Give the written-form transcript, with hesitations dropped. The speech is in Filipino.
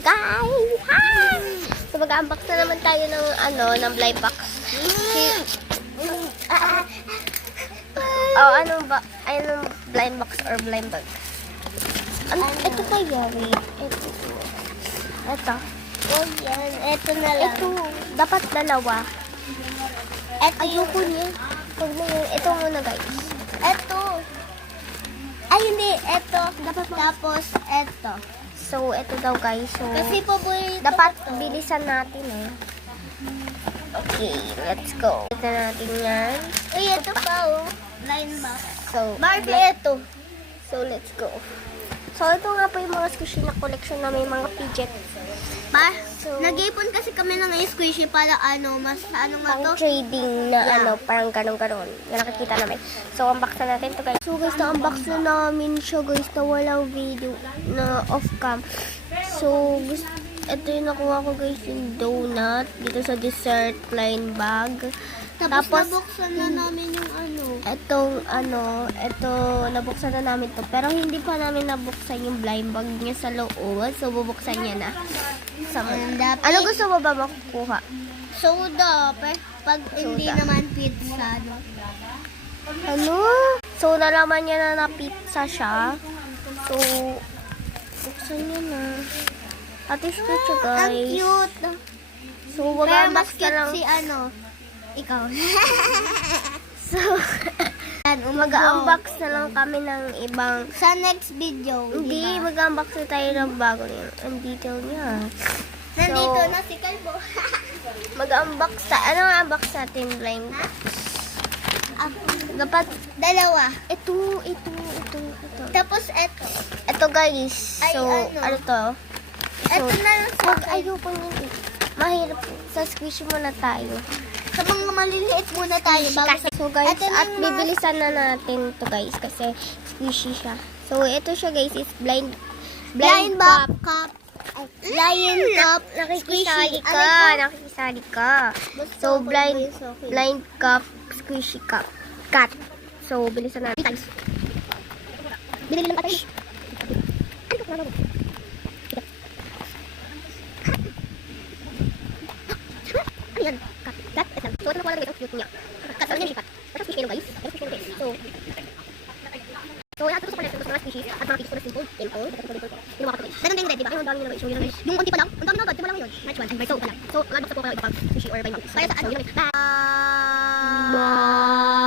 guys! Hi! So mag-unbox na naman tayo ng ng blind box. Anong blind box or blind bag? Ito kaya, wait. Ito. Oh, yan. Ito na lang. Ito, dapat dalawa. Ayoko niya. Huwag na yun. Ito muna, guys. Ito. Ay, hindi. Ito. Tapos, ito. So, ito daw, guys. So, Kasi paborito dapat ko to. bilisan natin, eh. Okay, let's go. Ito natin yan. Uy, ito pa, oh. Line box. So, Barbie, ito. So, let's go. So, ito nga po yung mga squishy na collection na may mga fidget. So, Nag-ipon kasi kami ng squishy para pang trading na parang ganon-ganon. Yung nakikita namin. So, unbox na natin to guys. So, guys, na-unbox na namin siya, guys, na walang video na off-cam. So, ito yung nakuha ko, guys, yung donut dito sa dessert plain bag. Tapos nabuksan na namin yung ito, nabuksan na namin to. Pero hindi pa namin nabuksan yung blind bag niya sa loob. So, bubuksan niya na. Ano gusto mo ba makukuha? Soda. Pag hindi naman pizza, no? So, nalaman niya na pizza siya. So, buksan niya na. Ate, siya Ang guys. cute. So, wag Pero unbox mas na lang. cute si ikaw. So, mag-unbox na lang kami ng ibang. Sa next video, Hindi, diba? mag-unbox na tayo ng bago niya. Ang detail niya. Nandito So, na si Kalbo. Mag-unbox unbox natin blind box. Dapat, Dalawa. ito. Tapos eto. Ito guys. Ay, So, ano? to? Eto na lang sa Wag, ayoko nyo. Mahirap. Sa squishy muna tayo. Sa mga maliliit muna tayo. So guys, Ito na at yung mga- bibilisan na natin to guys kasi squishy siya. So ito siya guys is blind cup. Lion cup. Nakikisali Squishy. ka. Nakikisali ka. So blind cup, squishy cup. Cut. So bilisan natin. Guys. Binili lang tayo. Ano yan? Cut. So ito nakuha lang guys ang cute niya. Cut. Ano yan siya cut? Ito squishy kayo guys. Ito squishy kayo guys. So, yan, ito sa collection ko sa mga species at mga pieces ko na simple, simple, ginawa ko ito guys. Ganun din red, diba? Ang dami nyo na guys. So, yun na guys. Yung konti pa lang, ang dami na agad, diba lang yun? Match 1, and by so, wala. So, mag-box po kayo iba pang sushi or by mom. Para sa ano, yun na guys. Bye!